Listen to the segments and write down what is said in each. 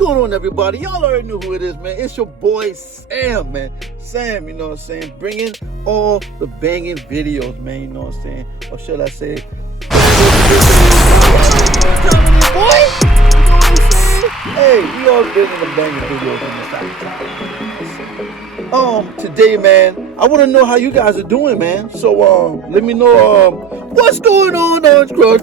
going on, everybody? Y'all already know who it is, man. It's your boy Sam, man. Sam, you know what I'm saying? Bringing all the banging videos, man, you know what I'm saying? Or should I say, boy? You know what I'm saying? Hey, we all bringing the banging videos on this. Today, man, I want to know how you guys are doing, man. So, let me know, what's going on, Orange Crush?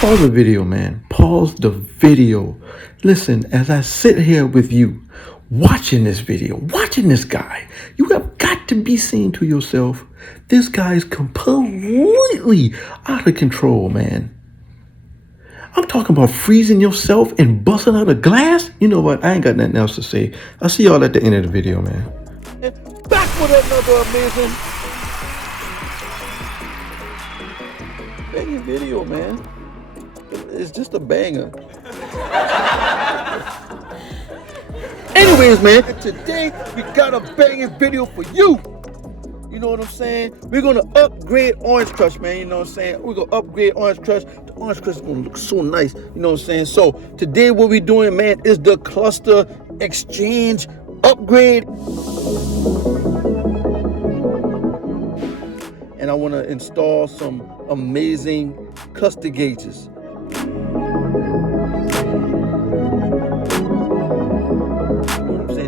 Pause the video, man. Pause the video. Listen, as I sit here with you, watching this video, watching this guy, you have got to be saying to yourself, this guy is completely out of control, man. I'm talking about freezing yourself and busting out a glass. You know what? I ain't got nothing else to say. I'll see y'all at the end of the video, man. Back with another amazing banging video, man. It's just a banger. Anyways, man, today we got a banging video for you. You know what I'm saying? We're gonna upgrade Orange Crush, man. You know what I'm saying? We're gonna upgrade Orange Crush. The Orange Crush is gonna look so nice. You know what I'm saying? So today what we're doing, man, is the cluster exchange upgrade. And I want to install some amazing cluster gauges.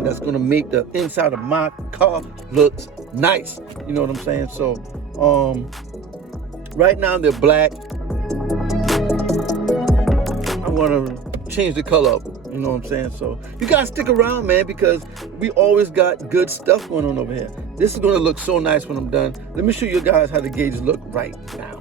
That's gonna make the inside of my car looks nice. You know what I'm saying? So right now they're black. I'm gonna change the color up. You know what I'm saying? So you guys stick around, man, because we always got good stuff going on over here. This is gonna look so nice when I'm done. Let me show you guys how the gauges look right now.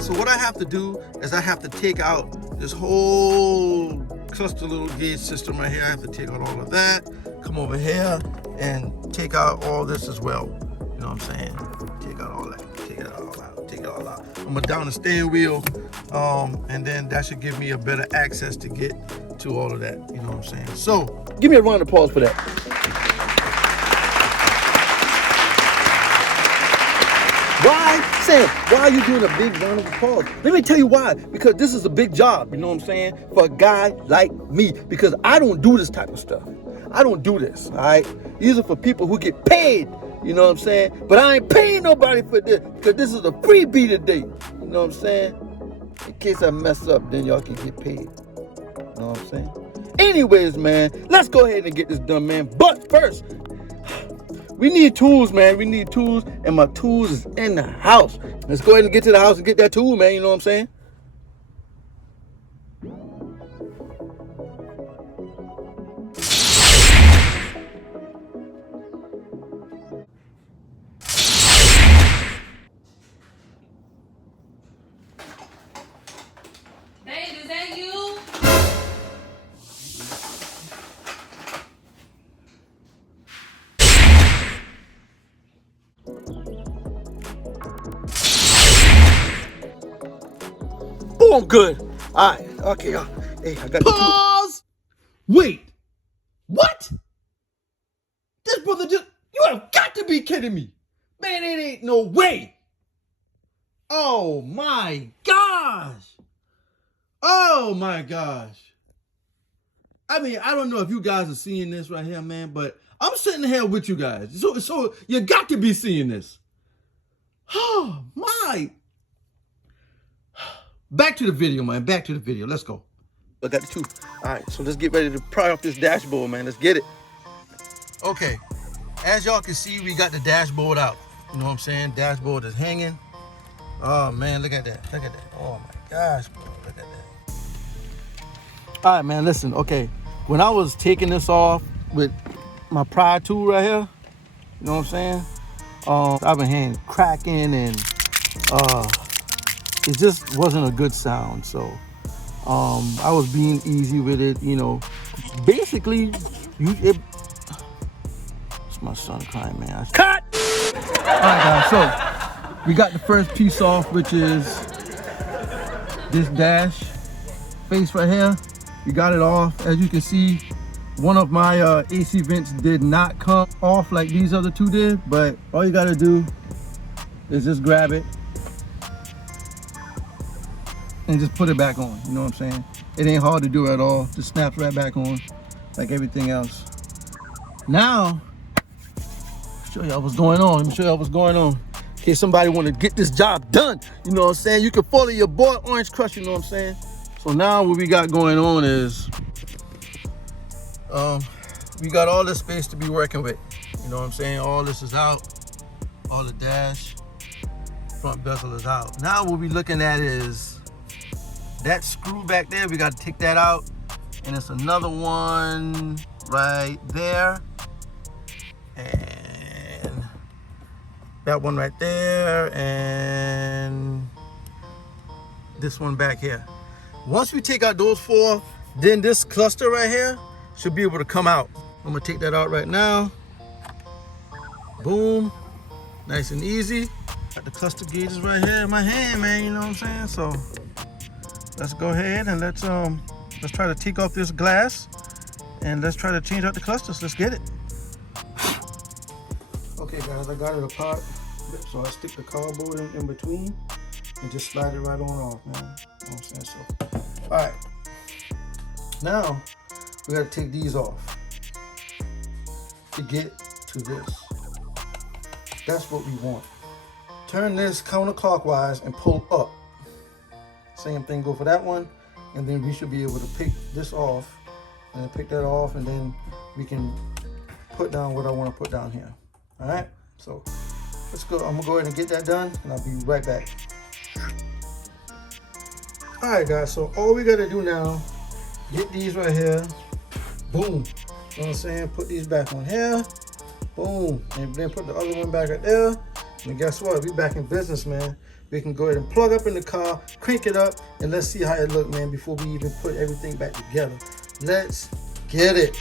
So what I have to do is I have to take out this whole cluster little gauge system right here. I have to take out all of that, come over here and take out all this as well. You know what I'm saying? Take out all that, take it all out, take it all out. I'm gonna down the steering wheel, and then that should give me a better access to get to all of that. You know what I'm saying? So give me a round of applause for that. Why, Sam, why are you doing a big round of applause? Let me tell you why. Because this is a big job, you know what I'm saying, for a guy like me. Because I don't do this type of stuff. I don't do this, all right? These are for people who get paid, you know what I'm saying? But I ain't paying nobody for this, because this is a freebie today, you know what I'm saying? In case I mess up, then y'all can get paid, you know what I'm saying? Anyways, man, let's go ahead and get this done, man. But first, we need tools, man. We need tools, and my tools is in the house. Let's go ahead and get to the house and get that tool, man. You know what I'm saying? Babe, is that you? Oh, I'm good. All right. Okay, y'all. Hey, I got the pause. Wait. What? This brother just... You have got to be kidding me. Man, it ain't no way. Oh, my gosh. Oh, my gosh. I mean, I don't know if you guys are seeing this right here, man, but I'm sitting here with you guys. So you got to be seeing this. Oh, my... Back to the video, man. Back to the video. Let's go. I got the two. All right, so let's get ready to pry off this dashboard, man. Let's get it. Okay. As y'all can see, we got the dashboard out. You know what I'm saying? Dashboard is hanging. Oh, man, look at that. Look at that. Oh, my gosh, bro. Look at that. All right, man, listen. Okay. When I was taking this off with my pry tool right here, you know what I'm saying? I've been hearing cracking and it just wasn't a good sound. So I was being easy with it, you know. Basically, it's my son crying, man. Cut! All right, guys, so We got the first piece off, which is this dash face right here. We got it off. As you can see, one of my AC vents did not come off like these other two did, but all you gotta do is just grab it and just put it back on. You know what I'm saying? It ain't hard to do at all. Just snaps right back on like everything else. Now, show y'all what's going on. Let me show y'all what's going on. In case somebody want to get this job done, you know what I'm saying? You can follow your boy Orange Crush, you know what I'm saying? So now what we got going on is, we got all this space to be working with. You know what I'm saying? All this is out, all the dash, front bezel is out. Now what we're looking at is that screw back there. We got to take that out, and it's another one right there, and that one right there, and this one back here. Once we take out those four, then this cluster right here should be able to come out. I'm gonna take that out right now. Boom, nice and easy. Got the cluster gauges right here in my hand, man, you know what I'm saying? So let's go ahead and let's try to take off this glass and let's try to change out the clusters. Let's get it. Okay guys, I got it apart. So I stick the cardboard in between and just slide it right on off, man. You know what I'm saying? So, all right. Now, we gotta take these off to get to this. That's what we want. Turn this counterclockwise and pull up. Same thing go for that one. And then we should be able to pick this off and then pick that off, and then we can put down what I want to put down here. All right, so let's go. I'm gonna go ahead and get that done, and I'll be right back. All right, guys, so all we gotta do now, get these right here, boom. You know what I'm saying? Put these back on here, boom, and then put the other one back right there. And guess what? We back in business, man. We can go ahead and plug up in the car, crank it up, and let's see how it look, man, before we even put everything back together. Let's get it.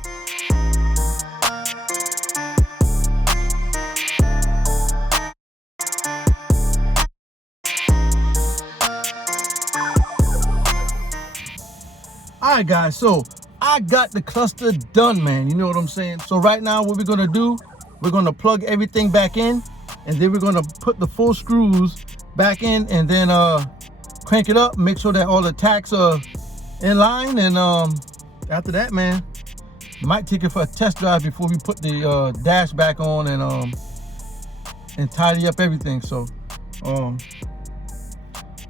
All right, guys, so I got the cluster done, man. You know what I'm saying? So right now, what we're gonna do, we're gonna plug everything back in, and then we're gonna put the full screws back in, and then crank it up, make sure that all the tacks are in line, and after that, man, might take it for a test drive before we put the dash back on and tidy up everything. So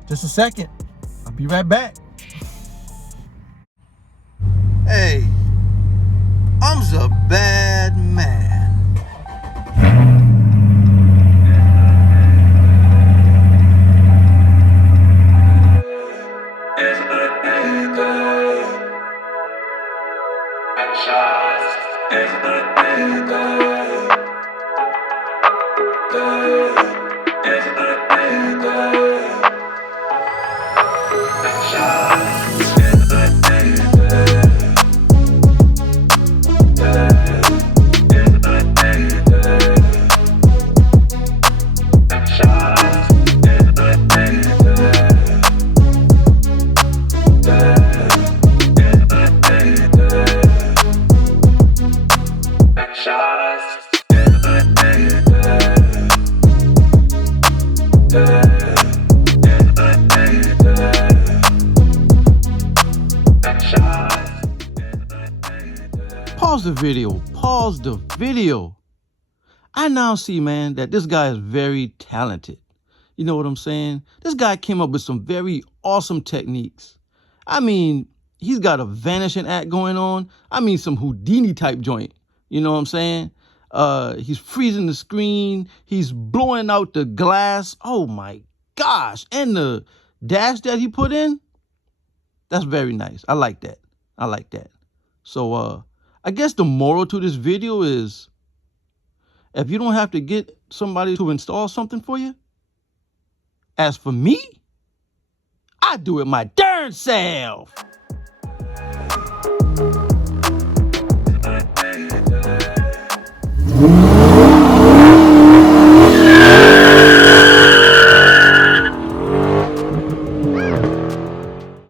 just a second, I'll be right back. Hey, I'm a bad man. Pause the video. I now see, man, that this guy is very talented. You know what I'm saying? This guy came up with some very awesome techniques. I mean, he's got a vanishing act going on. I mean, some Houdini type joint. You know what I'm saying? He's freezing the screen. He's blowing out the glass. Oh my gosh. And the dash that he put in, that's very nice. I like that. I like that. So, I guess the moral to this video is, if you don't have to get somebody to install something for you, as for me, I do it my darn self.